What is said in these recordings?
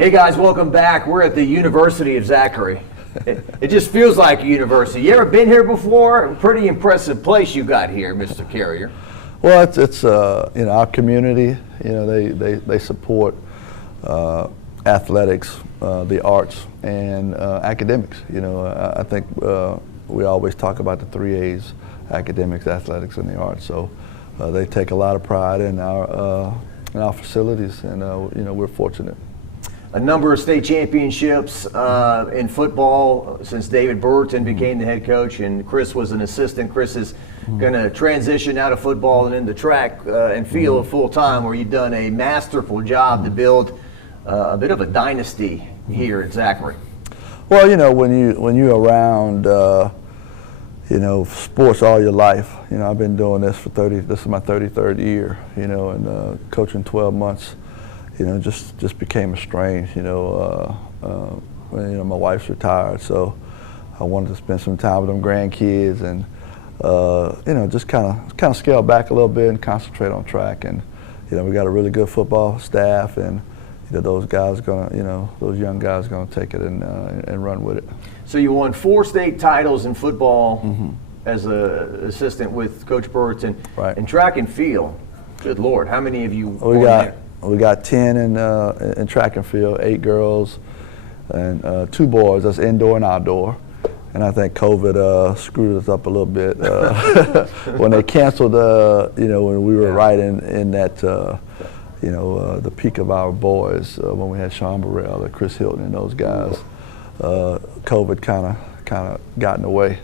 Hey guys, welcome back. We're at the University of Zachary. It just feels like a university. You ever been here before? Pretty impressive place you got here, Mr. Carrier. Well, it's our community. They support athletics, the arts, and academics. I think we always talk about the 3 A's: academics, athletics, and the arts. So they take a lot of pride in our facilities, and we're fortunate. A number of state championships in football since David Burton became the head coach and Chris was an assistant. Chris is going to transition out of football and into track and field full time, where you've done a masterful job to build a bit of a dynasty here at Zachary. Well, when you're around sports all your life. I've been doing this for this is my 33rd year, and coaching 12 months. Just became estranged. When my wife's retired, so I wanted to spend some time with them grandkids, and just kind of scale back a little bit and concentrate on track. And we got a really good football staff, and those young guys gonna take it and run with it. So you won 4 state titles in football as an assistant with Coach Burton. Right. In track and field, good Lord, how many of you won there? We got 10 in track and field, 8 girls and 2 boys. That's indoor and outdoor. And I think COVID screwed us up a little bit when they canceled. When we were right in that, the peak of our boys when we had Sean Burrell and Chris Hilton and those guys. COVID kind of got in the way.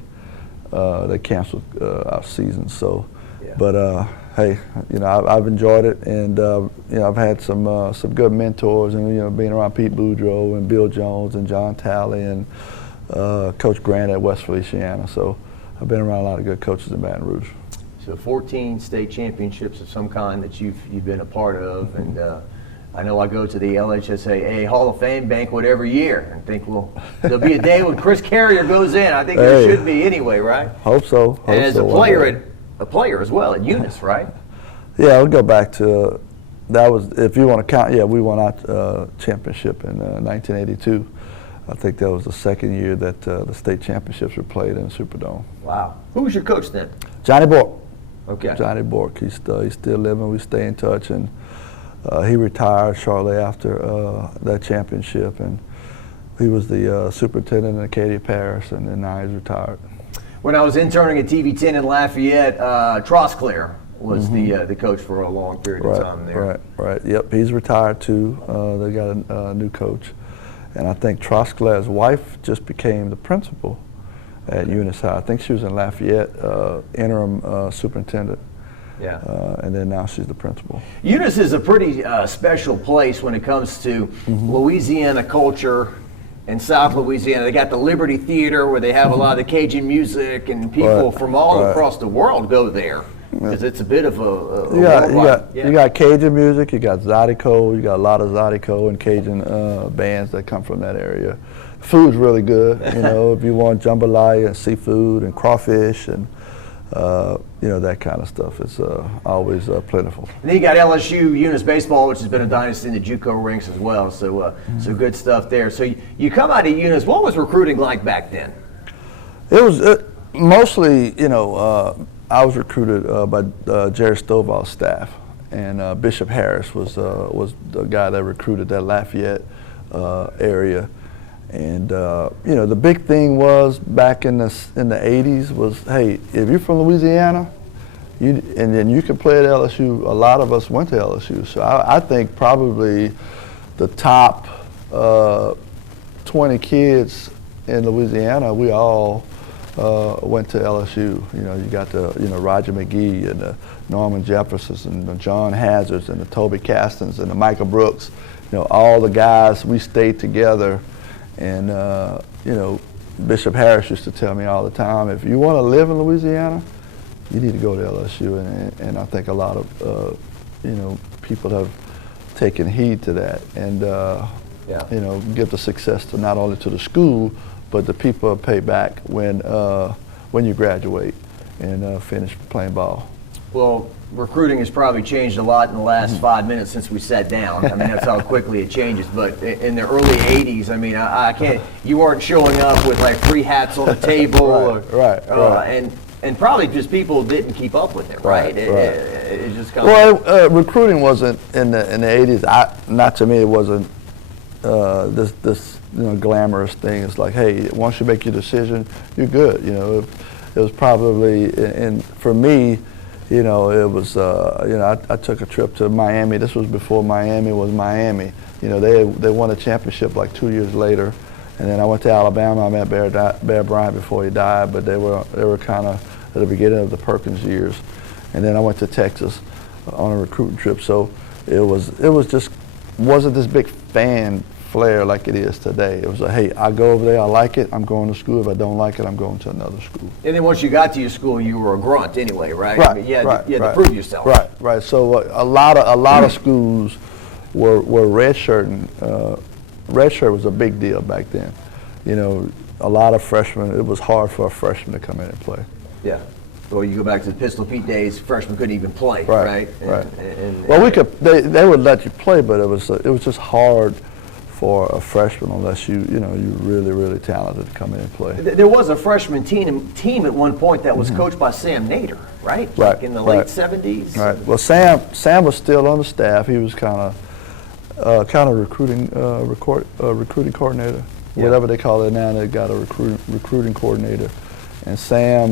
They canceled our season. So, but. Hey, I've enjoyed it, and I've had some good mentors, and being around Pete Boudreaux and Bill Jones and John Talley and Coach Grant at West Feliciana. So I've been around a lot of good coaches in Baton Rouge. So 14 state championships of some kind that you've been a part of, and I know I go to the LHSAA Hall of Fame banquet every year and think, well, there'll be a day when Chris Carrier goes in. I think there should be anyway, right? Hope so. And as a player as well at Eunice, right? Yeah, we'll go back to that. Was, if you want to count, we won our championship in 1982. I think that was the second year that the state championships were played in the Superdome. Wow. Who was your coach then? Johnny Bork. Okay. Johnny Bork. He's still living. We stay in touch, and he retired shortly after that championship, and he was the superintendent in Acadia Parish, and then now he's retired. When I was interning at TV10 in Lafayette, Trosclair was the coach for a long period of time there. Right. Yep, he's retired too. They got a new coach, and I think Trosclair's wife just became the principal at Eunice High. I think she was in Lafayette, interim superintendent. Yeah. And then now she's the principal. Eunice is a pretty special place when it comes to Louisiana culture. In South Louisiana, they got the Liberty Theater where they have a lot of the Cajun music, and people from all across the world go there because it's a bit of you got Cajun music, you got Zydeco, you got a lot of Zydeco and Cajun bands that come from that area. Food's really good, if you want jambalaya and seafood and crawfish and that kind of stuff. It's always plentiful. And then you got LSU Eunice baseball, which has been a dynasty in the JUCO ranks as well. So, so good stuff there. So you come out of Eunice. What was recruiting like back then? It was mostly, I was recruited by Jerry Stovall's staff, and Bishop Harris was the guy that recruited that Lafayette area. And the big thing was back in the 80s was, hey, if you're from Louisiana, and then you can play at LSU. A lot of us went to LSU, so I think probably the top 20 kids in Louisiana, we all went to LSU. You got the Roger McGee and the Norman Jeffersons and the John Hazards and the Toby Castons and the Michael Brooks. All the guys, we stayed together. And, Bishop Harris used to tell me all the time, if you want to live in Louisiana, you need to go to LSU. And I think a lot of, people have taken heed to that and, give the success to not only to the school, but the people pay back when you graduate and finish playing ball. Well, recruiting has probably changed a lot in the last 5 minutes since we sat down. I mean, that's how quickly it changes. But in the early 80s, I mean, I can't, you weren't showing up with like 3 hats on the table. Right. And probably just people didn't keep up with it, right? It just kind of. Recruiting wasn't in the 80s. Not to me, it wasn't this glamorous thing. It's like, hey, once you make your decision, you're good. It was probably, and for me, it was, I took a trip to Miami. This was before Miami was Miami. They won a championship like 2 years later. And then I went to Alabama. I met Bear Bryant before he died, but they were kind of at the beginning of the Perkins years. And then I went to Texas on a recruiting trip. So it wasn't this big fan flair like it is today. It was like, hey, I go over there, I like it, I'm going to school. If I don't like it, I'm going to another school. And then once you got to your school, you were a grunt anyway, right? Right. I mean, you had to prove yourself. Right. So a lot of schools were redshirting. Redshirt was a big deal back then. A lot of freshmen, it was hard for a freshman to come in and play. Yeah. Well, you go back to the Pistol Pete days, freshmen couldn't even play, right? Well, they would let you play, but it was just hard for a freshman unless you're really, really talented to come in and play. There was a freshman team at one point that was coached by Sam Nader, right? Like in the late 70s. Right. Well, Sam was still on the staff. He was kind of recruiting coordinator, whatever they call it now. They got a recruiting coordinator, and Sam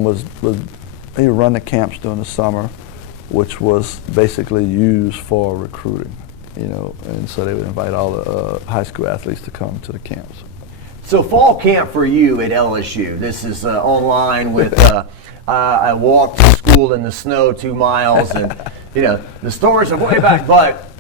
he would run the camps during the summer, which was basically used for recruiting, and so they would invite all the high school athletes to come to the camps. So fall camp for you at LSU. This is online with. I walked to school in the snow 2 miles, and the stories are way back, but.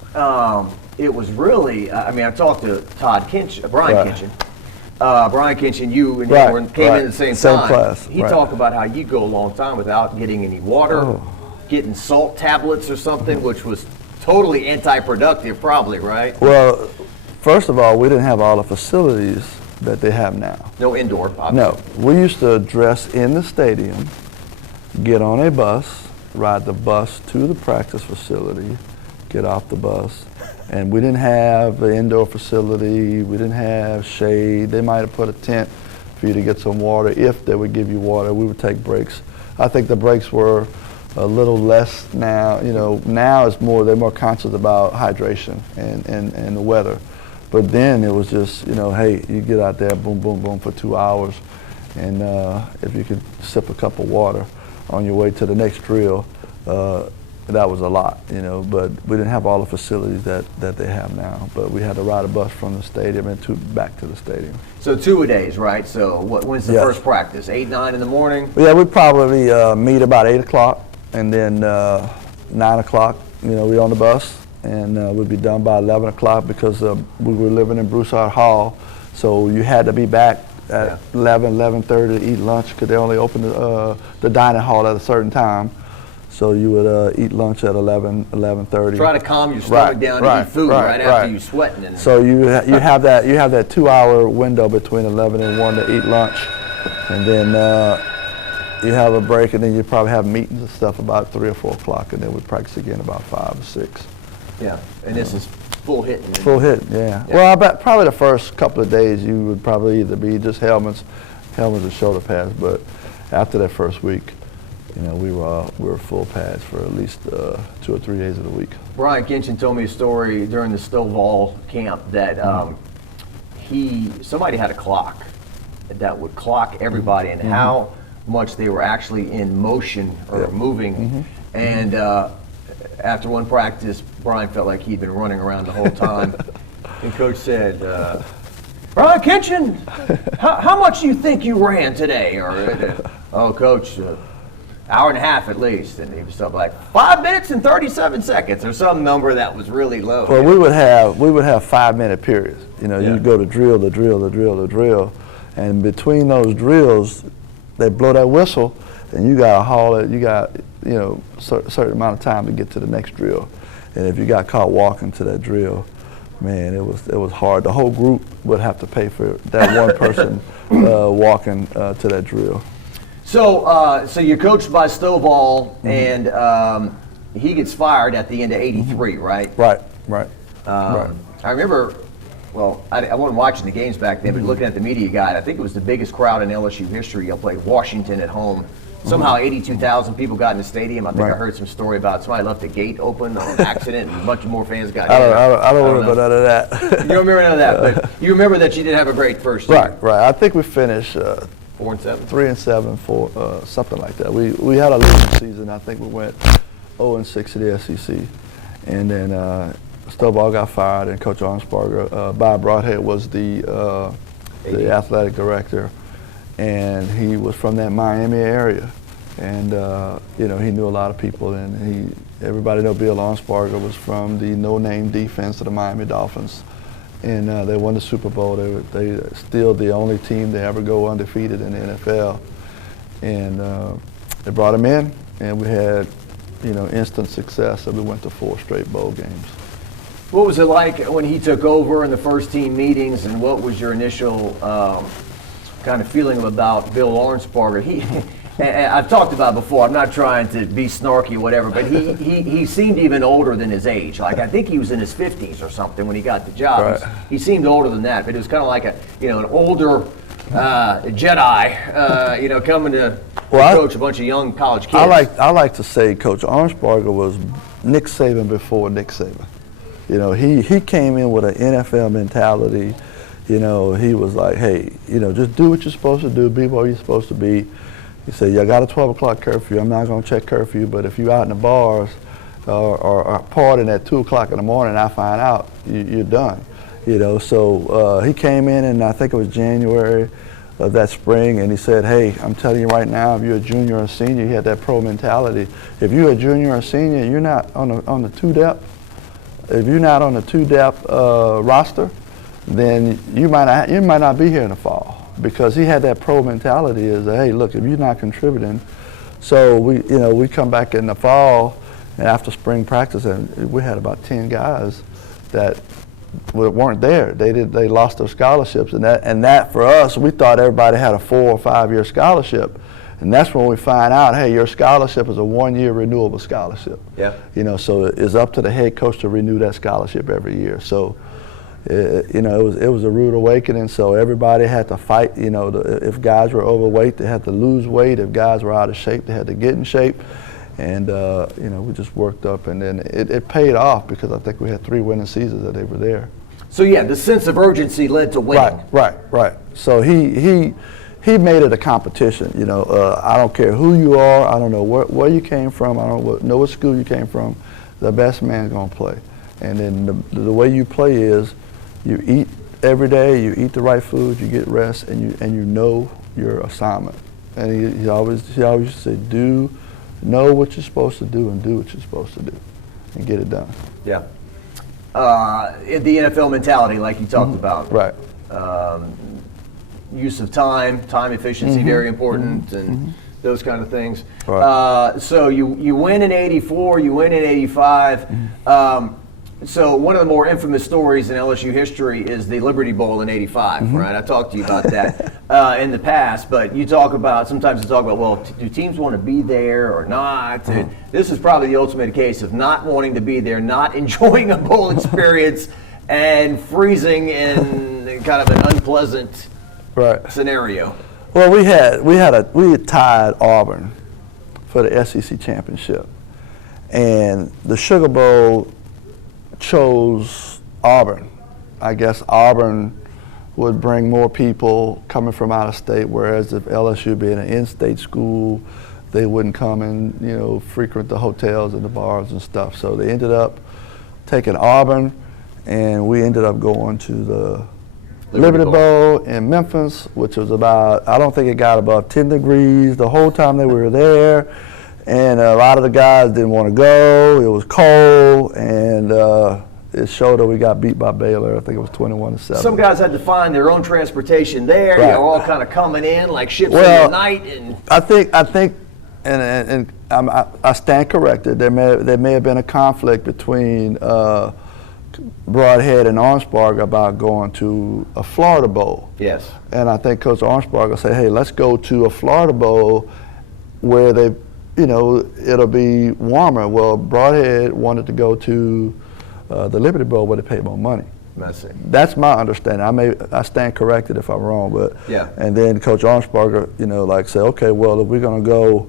It was really, I talked to Brian Kitchen. Brian Kitchen, you and you came in at the same time. Class. He talked about how you go a long time without getting any water, getting salt tablets or something, which was totally anti-productive probably, right? Well, first of all, we didn't have all the facilities that they have now. No indoor, obviously. No. We used to dress in the stadium, get on a bus, ride the bus to the practice facility, get off the bus. And we didn't have an indoor facility, we didn't have shade. They might have put a tent for you to get some water. If they would give you water, we would take breaks. I think the breaks were a little less now. Now it's they're more conscious about hydration and the weather. But then it was just, hey, you get out there, boom, boom, boom for 2 hours. And if you could sip a cup of water on your way to the next drill, that was a lot, but we didn't have all the facilities that they have now. But we had to ride a bus from the stadium and back to the stadium. So 2-a-days, right? So when's the first practice? 8, 9 in the morning? Yeah, we'd probably meet about 8 o'clock, and then 9 o'clock, we're on the bus, and we'd be done by 11 o'clock because we were living in Broussard Hall, so you had to be back at 11:30 to eat lunch because they only opened the dining hall at a certain time. So you would eat lunch at 11:30. Try to calm your stomach down and eat food right after you're sweating. So you have that 2 hour window between 11 and 1 to eat lunch, and then you have a break, and then you probably have meetings and stuff about 3 or 4 o'clock, and then we practice again about 5 or 6. Yeah, and this is full hit. Full hit, yeah. Well, I bet probably the first couple of days you would probably either be just helmets and shoulder pads, but after that first week, we were full pads for at least 2 or 3 days of the week. Brian Kitchen told me a story during the Stovall camp that somebody had a clock that would clock everybody and how much they were actually in motion or moving. And after one practice, Brian felt like he'd been running around the whole time. And Coach said, Brian Kitchen, how much do you think you ran today? Or, oh, Coach, hour and a half at least. And he was something like 5 minutes and 37 seconds or some number that was really low. Well, we would have 5-minute periods. You'd go to drill, the drill. And between those drills, they blow that whistle, and you got to haul it. You got, a certain amount of time to get to the next drill. And if you got caught walking to that drill, man, it was hard. The whole group would have to pay for that one person walking to that drill. So you're coached by Stovall, and he gets fired at the end of '83, right? Right. I remember. Well, I wasn't watching the games back then, but looking at the media guide, I think it was the biggest crowd in LSU history. Y'all played Washington at home. Somehow 82,000 people got in the stadium. I think I heard some story about somebody left the gate open on an accident and a bunch of more fans got in. I don't remember none of that. You don't remember none of that, but you remember that you did have a great first year. Right. I think we finished 4-7. 3-7, 4, something like that. We had a losing season. I think we went 0-6 to the SEC, and then Stovall got fired, and Coach Arnsparger, Bob Broadhead was the athletic director, and he was from that Miami area, and he knew a lot of people, and everybody know Bill Arnsparger was from the no-name defense of the Miami Dolphins, and they won the Super Bowl. They still the only team to ever go undefeated in the NFL, and they brought him in, and we had instant success, and we went to 4 straight bowl games. What was it like when he took over in the first team meetings, and what was your initial kind of feeling about Bill Arnsparger? I've talked about it before, I'm not trying to be snarky or whatever, but he seemed even older than his age. Like, I think he was in his 50s or something when he got the job. Right. He seemed older than that, but it was kind of like an older Jedi, coming to coach a bunch of young college kids. I like to say Coach Arnsparger was Nick Saban before Nick Saban. He came in with an NFL mentality. He was like, hey, just do what you're supposed to do, be where you're supposed to be. He said, you got a 12 o'clock curfew. I'm not going to check curfew, but if you're out in the bars or partying at 2 o'clock in the morning, I find out, you're done. So he came in, and I think it was January of that spring, and he said, hey, I'm telling you right now, if you're a junior or senior, he had that pro mentality. If you're a junior or senior, you're not on the two-depth. If you're not on the two-depth roster, then you might not be here in the fall, because he had that pro mentality. Is hey, look, if you're not contributing, so we come back in the fall and after spring practice, and we had about 10 guys that weren't there. They lost their scholarships, and that for us, we thought everybody had a 4 or 5 year scholarship. And that's when we find out, hey, your scholarship is a 1-year renewable scholarship. Yeah. So it's up to the head coach to renew that scholarship every year. So, it was a rude awakening. So everybody had to fight. If guys were overweight, they had to lose weight. If guys were out of shape, they had to get in shape. And we just worked up, and then it paid off, because I think we had 3 winning seasons that they were there. So yeah, the sense of urgency led to winning. Right. So he made it a competition. I don't care who you are. I don't know where you came from. I don't know what school you came from. The best man's gonna play. And then the way you play is, you eat every day. You eat the right food. You get rest, and you know your assignment. And he always used to say, know what you're supposed to do, and do what you're supposed to do, and get it done. Yeah. The NFL mentality, like you talked about. Right. Use of time efficiency, very important, and those kind of things. Right. So you win in '84, you win in '85. So one of the more infamous stories in LSU history is the Liberty Bowl in '85, right? I talked to you about that in the past, but sometimes you talk about, well, do teams want to be there or not? This is probably the ultimate case of not wanting to be there, not enjoying a bowl experience, and freezing in kind of an unpleasant scenario. Well, we had tied Auburn for the SEC championship, and the Sugar Bowl chose Auburn. I guess Auburn would bring more people coming from out of state, whereas if LSU being an in-state school, they wouldn't come and frequent the hotels and the bars and stuff. So they ended up taking Auburn, and we ended up going to the Liberty Bowl in Memphis, which was I don't think it got above 10 degrees the whole time they were there. And a lot of the guys didn't want to go. It was cold, and it showed that we got beat by Baylor. I think it was 21-7. Some guys had to find their own transportation there. Right. You're all kind of coming in like ships in the night. And I think, I stand corrected. There may have been a conflict between Broadhead and Arnsparger about going to a Florida Bowl. Yes. And I think Coach Arnsparger said, hey, let's go to a Florida Bowl where they, it'll be warmer. Well, Broadhead wanted to go to the Liberty Bowl where they pay more money. That's my understanding. I stand corrected if I'm wrong, but yeah. And then Coach Arnsparger, said, okay, well, if we're gonna go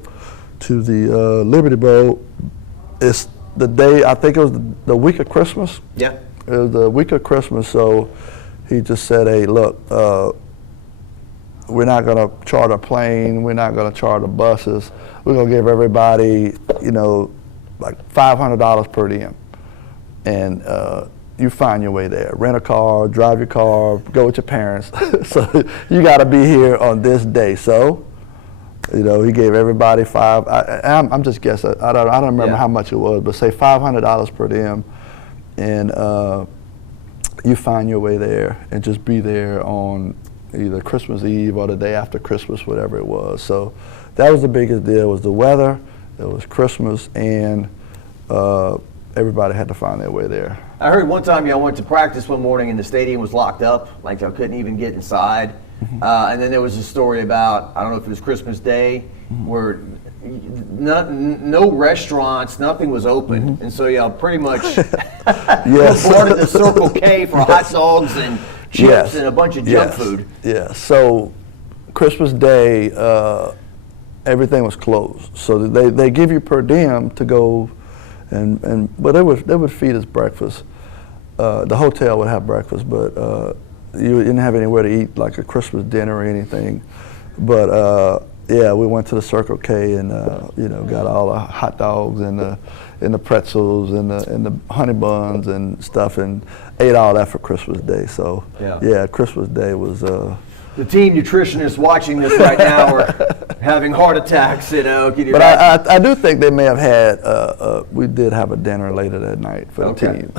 to the Liberty Bowl, it's the day, I think it was the week of Christmas. Yeah. It was the week of Christmas, so he just said, hey, look, we're not gonna charter a plane, we're not gonna charter buses, we're gonna give everybody, like $500 per diem. And you find your way there. Rent a car, drive your car, go with your parents. So you gotta be here on this day. So, he gave everybody I'm just guessing, I don't remember how much it was, but say $500 per diem, and you find your way there and just be there on either Christmas Eve or the day after Christmas, whatever it was. So that was the biggest deal, was the weather, it was Christmas, and everybody had to find their way there. I heard one time y'all went to practice one morning and the stadium was locked up, like y'all couldn't even get inside. And then there was a story about, I don't know if it was Christmas Day, where no restaurants, nothing was open. And so y'all pretty much boarded the Circle K for hot dogs and chips and a bunch of junk food. Yeah, so Christmas Day, everything was closed. So they give you per diem to go, but they would feed us breakfast. The hotel would have breakfast, but you didn't have anywhere to eat like a Christmas dinner or anything. But we went to the Circle K and got all the hot dogs and the pretzels and the honey buns and stuff, and ate all that for Christmas Day. So Christmas Day was. The team nutritionists watching this right now are having heart attacks, But I do think they may have had, we did have a dinner later that night for the team.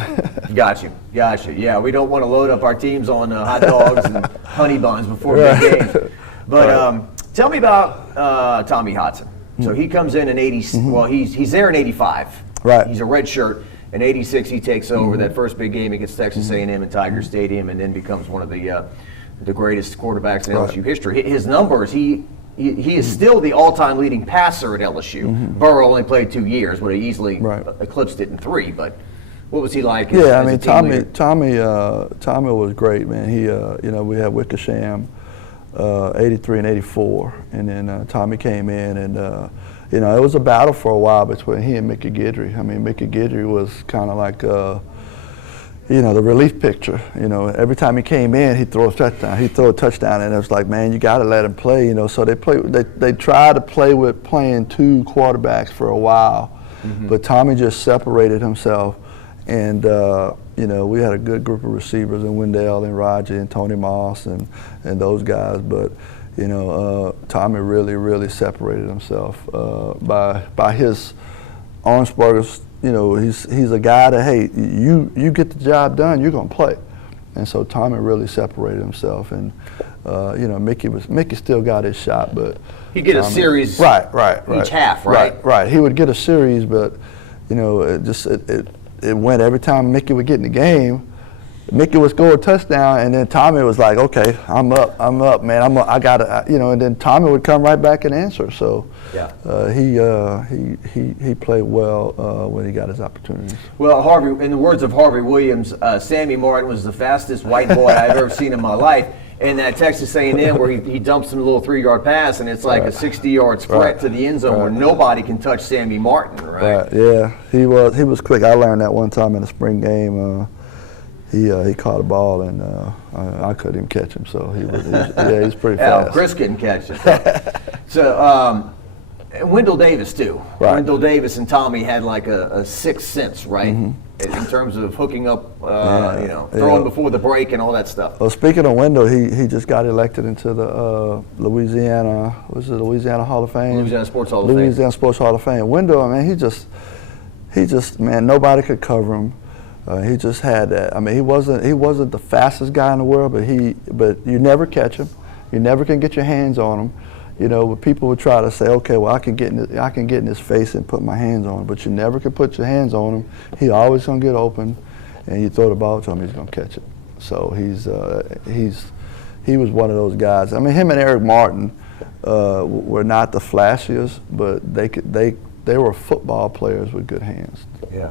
Got you. Yeah, we don't want to load up our teams on hot dogs and honey buns before big games. But tell me about Tommy Hodson. So he comes in 80, well, he's there in 85. Right. He's a red shirt. In 86, he takes over that first big game against Texas A&M in Tiger Stadium, and then becomes one of the greatest quarterbacks in LSU history. His numbers, he is still the all-time leading passer at LSU. Burrow only played 2 years, but he easily eclipsed it in 3. But what was he like? Tommy was great, man. He, we had Wickersham, 83 and 84, and then Tommy came in, and it was a battle for a while between he and Mickey Guidry. I mean, Mickey Guidry was kind of like the relief picture. Every time he came in, he'd throw a touchdown. He'd throw a touchdown, and it was like, man, you got to let him play. So they tried to play with playing 2 quarterbacks for a while, but Tommy just separated himself, and we had a good group of receivers in Wendell and Raji and Tony Moss and those guys, but Tommy really separated himself by his Arnsparger's. He's a guy that, hey, you get the job done, you're gonna play, and so Tommy really separated himself, and Mickey still got his shot, but he get a series each half, right. He would get a series, but it went every time Mickey would get in the game. Mickey would score a touchdown, and then Tommy was like, okay, I'm up, man, I got to, and then Tommy would come right back and answer. So he played well when he got his opportunities. Well, Harvey, in the words of Harvey Williams, Sammy Martin was the fastest white boy I've ever seen in my life. And that Texas A&M where he dumps him a little 3-yard pass, and it's like a 60-yard sprint to the end zone where nobody can touch Sammy Martin, right? Yeah, he was quick. I learned that one time in a spring game. He caught a ball, and I couldn't even catch him. So he's pretty fast. Chris couldn't catch him. So Wendell Davis too. Right. Wendell Davis and Tommy had like a sixth sense, right? In terms of hooking up, throwing before the break and all that stuff. Well, speaking of Wendell, he just got elected into the Louisiana Hall of Fame. Louisiana Sports Hall of Fame. Louisiana Sports Hall of Fame. Wendell, I mean, he just man, nobody could cover him. He just had that. I mean, he wasn't the fastest guy in the world, but you never catch him. You never can get your hands on him. But people would try to say, okay, well, I can get in his face and put my hands on him, but you never can put your hands on him. He always gonna get open, and you throw the ball to him, he's going to catch it. So he was one of those guys. I mean, him and Eric Martin were not the flashiest, but they were football players with good hands. Yeah.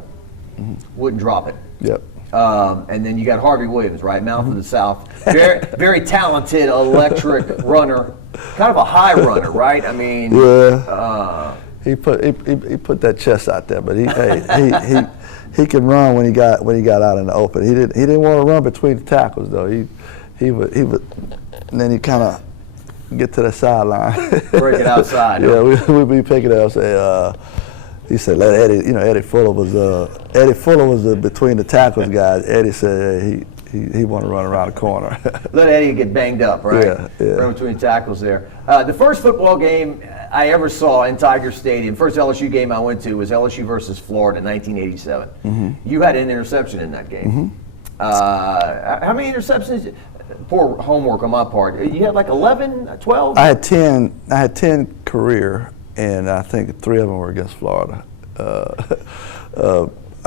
Wouldn't drop it. Yep. And then you got Harvey Williams, right? Mouth of the South. Very, very talented, electric runner. Kind of a high runner, right? I mean. Yeah. He put that chest out there, but he could run when he got out in the open. He didn't want to run between the tackles though. He would, and then he kind of get to the sideline. Break it outside. Yeah, we'd be picking it up. Say, he said, "Let Eddie." You know, Eddie Fuller was the between the tackles guy. Eddie said he wanted to run around the corner. Let Eddie get banged up, right? Yeah. Run between tackles there. The first football game I ever saw in Tiger Stadium, first LSU game I went to was LSU versus Florida in 1987. You had an interception in that game. How many interceptions? Poor homework on my part. You had like 11, 12? I had 10 career, and I think 3 of them were against Florida.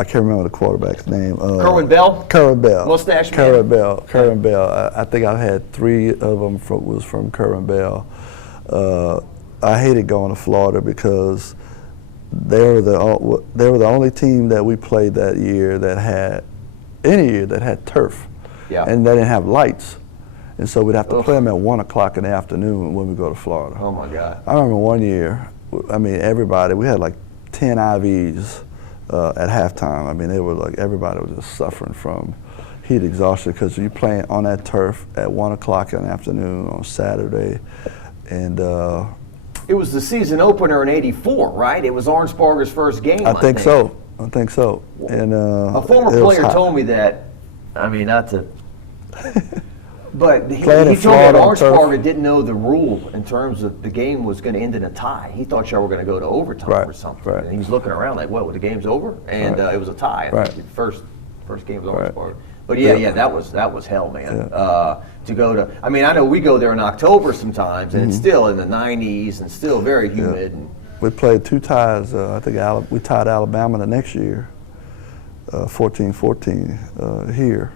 I can't remember the quarterback's name. Kerwin Bell? Kerwin Bell. Mustache Kerwin man? Bell. Kerwin Bell. I think I've had 3 of them was from Kerwin Bell. I hated going to Florida because they were the only team that we played that year that had turf. Yeah. And they didn't have lights. And so we'd have to play them at 1 o'clock in the afternoon when we go to Florida. Oh my God. I remember one year, I mean, we had like 10 IVs at halftime. I mean, they were like, everybody was just suffering from heat exhaustion because you're playing on that turf at 1 o'clock in the afternoon on Saturday. And it was the season opener in -- right? It was Arnsparger's first game. I think so. And a former player told me that. I mean, not to. But he told me that Arnsparger didn't know the rule in terms of the game was going to end in a tie. He thought y'all were going to go to overtime or something. Right. And he was looking around like, what, the game's over? And it was a tie. Right. The first game was Arnsparger. But yeah, that was hell, man. To go to, I mean, I know we go there in October sometimes, and it's still in the 90s and still very humid. And we played 2 ties. I think we tied Alabama the next year, 14-14 here.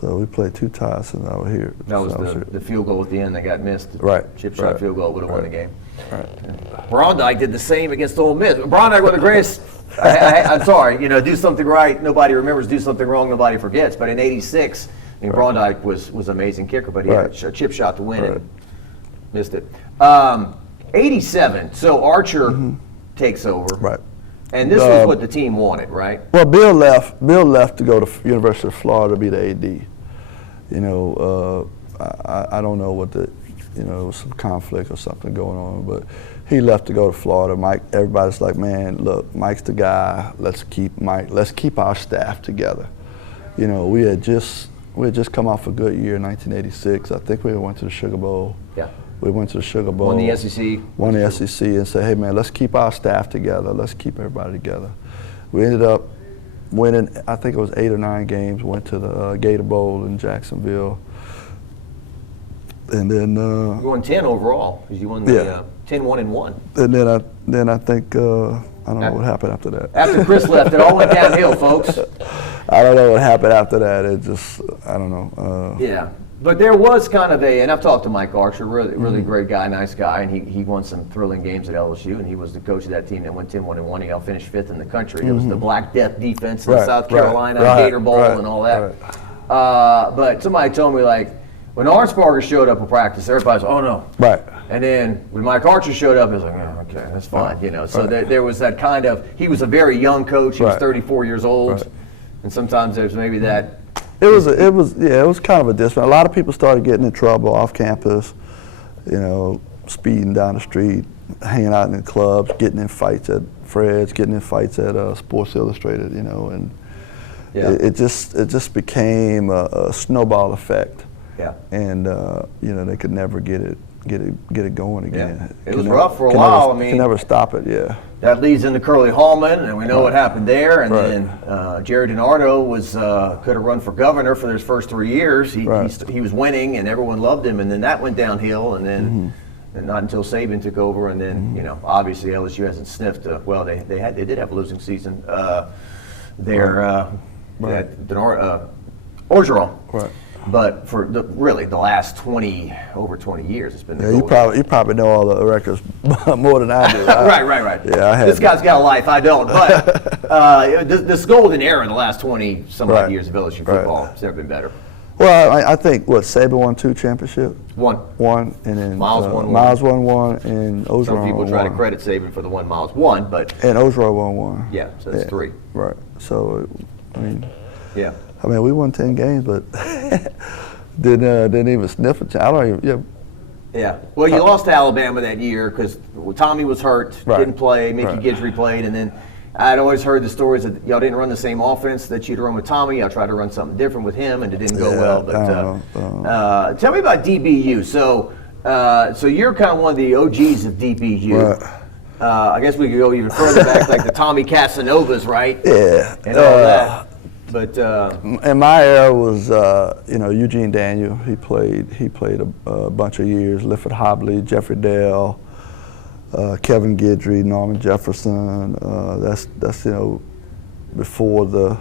So we played 2 ties since I was here. That was the field goal at the end that got missed. Right. Chip shot field goal would have won the game. Right. Brondike did the same against Ole Miss. Brondike was the greatest. I'm sorry, do something right, nobody remembers. Do something wrong, nobody forgets. But in '86, I mean, Brondike was an amazing kicker, but he had a chip shot to win and missed it. '87. So Archer takes over. Right. And this was what the team wanted, right? Well, Bill left to go to University of Florida to be the AD. I don't know what some conflict or something going on, but he left to go to Florida. Mike, everybody's like, man, look, Mike's the guy. Let's keep Mike. Let's keep our staff together. We had just come off a good year in 1986. I think we went to the Sugar Bowl. Yeah. We went to the Sugar Bowl. Won the SEC. Won the SEC and said, hey, man, let's keep our staff together. Let's keep everybody together. We ended up winning, I think it was 8 or 9 games, went to the Gator Bowl in Jacksonville. And then you won 10 overall because you won the 10-1-1. And then I think, I don't know what happened after that. After Chris left, it all went downhill, folks. I don't know what happened after that. It just, I don't know. Yeah. But there was kind of and I've talked to Mike Archer, really great guy, nice guy, and he won some thrilling games at LSU, and he was the coach of that team that went 10-1-1. He finished 5th in the country. It was the Black Death defense in South Carolina, Gator Bowl, and all that. But somebody told me, like, when Arnsparger showed up in practice, everybody's, oh no. Right. And then when Mike Archer showed up, it was like, oh, okay, that's fine, So there was that kind of, he was a very young coach. He was 34 years old, and sometimes there's maybe that. It was kind of a discipline. A lot of people started getting in trouble off campus, speeding down the street, hanging out in the clubs, getting in fights at Fred's, getting in fights at Sports Illustrated, and it just became a snowball effect. Yeah. And they could never get it going again. Yeah. It was rough for a while. I mean, could never stop it. Yeah. That leads into Curly Hallman, and we know what happened there. And then Jerry DiNardo could have run for governor for his first 3 years. He was winning, and everyone loved him. And then that went downhill, and then and not until Saban took over. And then obviously LSU hasn't sniffed. Well, they did have a losing season there. Right. Orgeron. Right. But for really the last over 20 years, it's been the Yeah, gold. you probably know all the records more than I do. Right. Yeah, I had this guy's got a life, I don't. But this golden era in the last 20 some odd years of LSU football, it's never been better. Well, I think Saban won 2 championships. One, and then Miles won one, and Orgeron Some people won try one. to credit Saban for the one Miles won, but And Orgeron won one. yeah, so that's 3. Right. So, I mean, Yeah. we won 10 games, but didn't even sniff a chance. I don't even. Yeah. Well, you lost to Alabama that year because Tommy was hurt, didn't play. Mickey Gidry played, and then I'd always heard the stories that y'all didn't run the same offense that you'd run with Tommy. Y'all tried to run something different with him, and it didn't go well. But tell me about DBU. So you're kind of one of the OGs of DBU. Right. I guess we could go even further back, like the Tommy Casanovas, right? Yeah. And all that. But in my era was Eugene Daniel. He played a bunch of years. Lifford Hobley, Jeffrey Dell, Kevin Gidry, Norman Jefferson. That's before the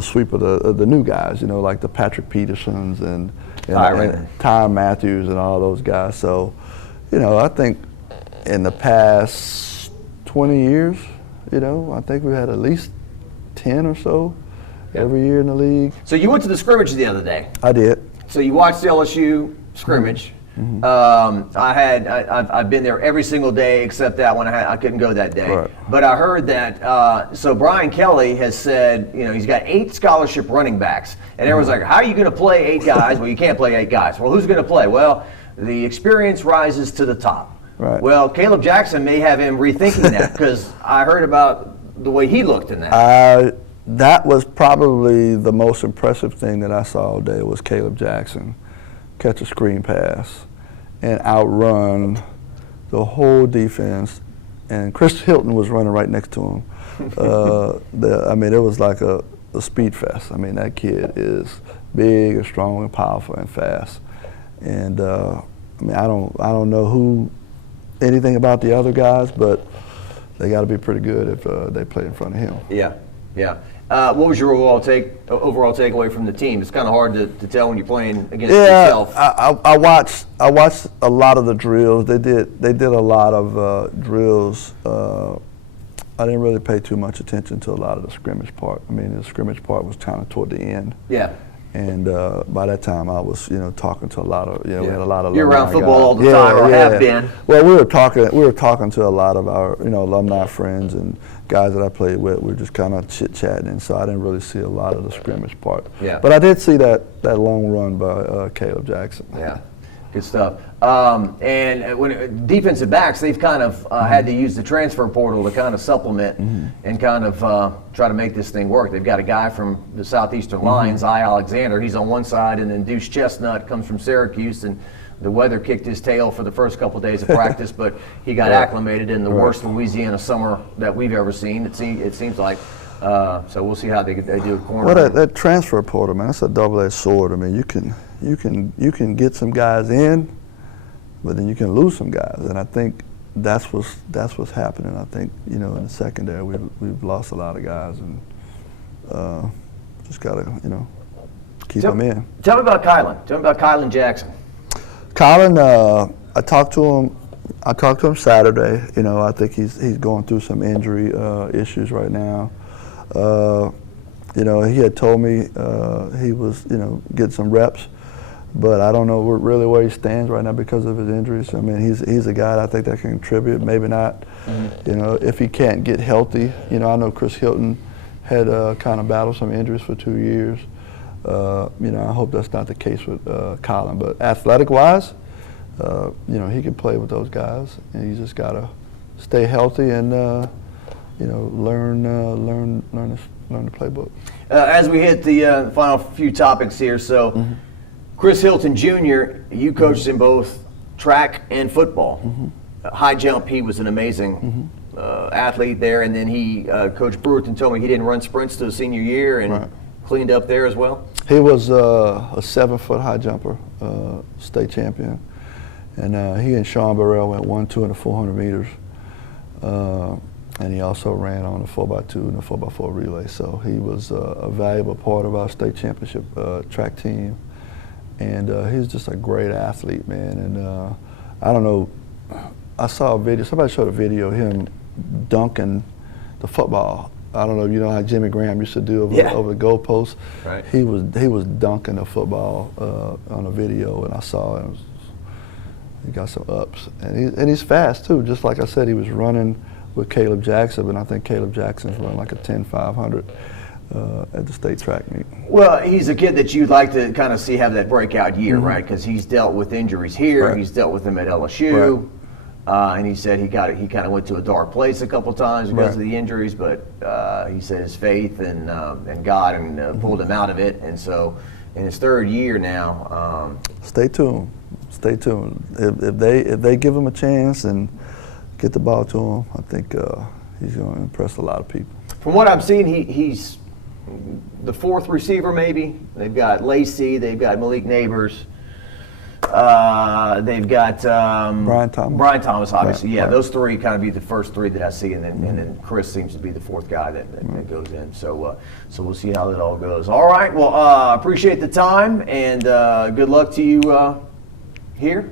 sweep of the new guys. Like the Patrick Petersons and Tyron Matthews and all those guys. So I think in the past 20 years, I think we had at least 10 or so every year in the league. So you went to the scrimmage the other day. I did. So you watched the LSU scrimmage. Mm-hmm. I've been there every single day except that one. I couldn't go that day. Right. But I heard that. So Brian Kelly has said, he's got 8 scholarship running backs, and everyone's like, "How are you going to play 8 guys?" Well, you can't play 8 guys. Well, who's going to play? Well, the experience rises to the top. Right. Well, Caleb Jackson may have him rethinking that because I heard about the way he looked in that. That was probably the most impressive thing that I saw all day was Caleb Jackson catch a screen pass and outrun the whole defense. And Chris Hilton was running right next to him. It was like a speed fest. That kid is big and strong and powerful and fast. And I don't know anything about the other guys, but they got to be pretty good if they play in front of him. Yeah. What was your overall takeaway from the team? It's kind of hard to tell when you're playing against yourself. I watched a lot of the drills. They did a lot of drills. I didn't really pay too much attention to a lot of the scrimmage part. The scrimmage part was kind of toward the end. Yeah. And by that time, I was, talking to a lot of, we had a lot of. You're around football all the time, or have been. Well, we were talking to a lot of our, alumni friends and guys that I played with. We were just kind of chit-chatting, and so I didn't really see a lot of the scrimmage part. Yeah. But I did see that long run by Caleb Jackson. Yeah. Good stuff. And when defensive backs, they've kind of had to use the transfer portal to kind of supplement and kind of try to make this thing work. They've got a guy from the Southeastern Lions, Alexander. He's on one side, and then Deuce Chestnut comes from Syracuse, and the weather kicked his tail for the first couple days of practice, but he got acclimated in the worst Louisiana summer that we've ever seen. It seems like. So we'll see how they do a corner. Well, that transfer portal, man, that's a double-edged sword. You can get some guys in, but then you can lose some guys, and I think that's what's happening. I think in the secondary we've lost a lot of guys, and just gotta keep them in. Tell me about Kylan. Tell me about Kylan Jackson. Kylan, I talked to him Saturday. I think he's going through some injury issues right now. He had told me he was getting some reps, but I don't know really where he stands right now because of his injuries. He's a guy that I think that can contribute. Maybe not. If he can't get healthy. I know Chris Hilton had kind of battled some injuries for 2 years. I hope that's not the case with Kylan. But athletic-wise, he can play with those guys, and you just gotta stay healthy and learn the playbook. As we hit the final few topics here, so Chris Hilton Jr., you coached in both track and football. High jump, he was an amazing athlete there, and then Coach Brewerton told me he didn't run sprints to his senior year and cleaned up there as well. He was a 7-foot high jumper, state champion, and he and Sean Burrell went 1, 2, and 400 meters. and he also ran on the 4x2 and the 4x4 relay. So he was a valuable part of our state championship track team. And he's just a great athlete, man. And I don't know, I saw a video, somebody showed a video of him dunking the football. I don't know if you know how Jimmy Graham used to do over the goalpost. Right. He was dunking the football on a video, and I saw it. He got some ups, and he's fast too. Just like I said, he was running with Caleb Jackson, and I think Caleb Jackson's running like a 10.500 at the state track meet. Well, he's a kid that you'd like to kind of see have that breakout year, right? Because he's dealt with injuries here, Right. he's dealt with them at LSU. Right. And he said he kind of went to a dark place a couple times because of the injuries, but he said his faith and God pulled him out of it. And so, in his third year now, Stay tuned. Stay tuned. If they give him a chance and get the ball to him, I think he's going to impress a lot of people. from what I'm seeing, he's the fourth receiver maybe. They've got Lacey, they've got Malik Neighbors. They've got Brian Thomas. Brian Thomas, obviously. Right, Yeah, right. those three kind of be the first three that I see, and then Chris seems to be the fourth guy that goes in. So we'll see how that all goes. All right. Well, appreciate the time, and good luck to you here.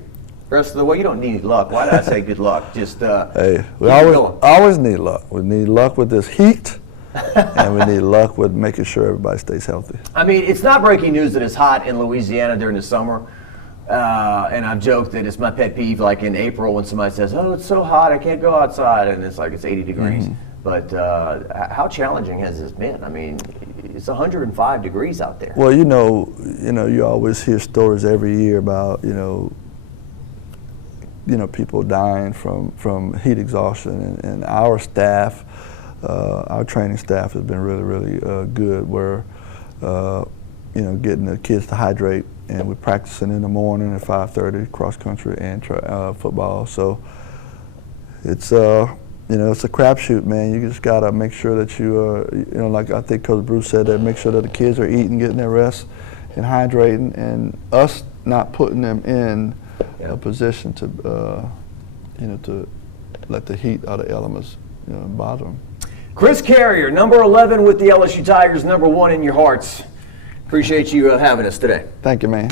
Rest of the way, you don't need luck. Why did I say good luck? Just Hey, we keep it going. always need luck. We need luck with this heat, and we need luck with making sure everybody stays healthy. I mean, it's not breaking news that it's hot in Louisiana during the summer. And I've joked that it's my pet peeve, like in April when somebody says, "Oh, it's so hot, I can't go outside," and it's like it's 80 degrees. But how challenging has this been? I mean, it's 105 degrees out there. Well, you always hear stories every year about people dying from heat exhaustion, and our staff, our training staff has been really, really good. We're getting the kids to hydrate. And we're practicing in the morning at 5:30, cross country and football. So it's it's a crapshoot, man. You just gotta make sure that you like I think Coach Bruce said, that make sure that the kids are eating, getting their rest, and hydrating, and us not putting them in a position to to let the heat out of elements bother them. Chris Carrier, number 11 with the LSU Tigers, number 1 in your hearts. Appreciate you having us today. Thank you, man.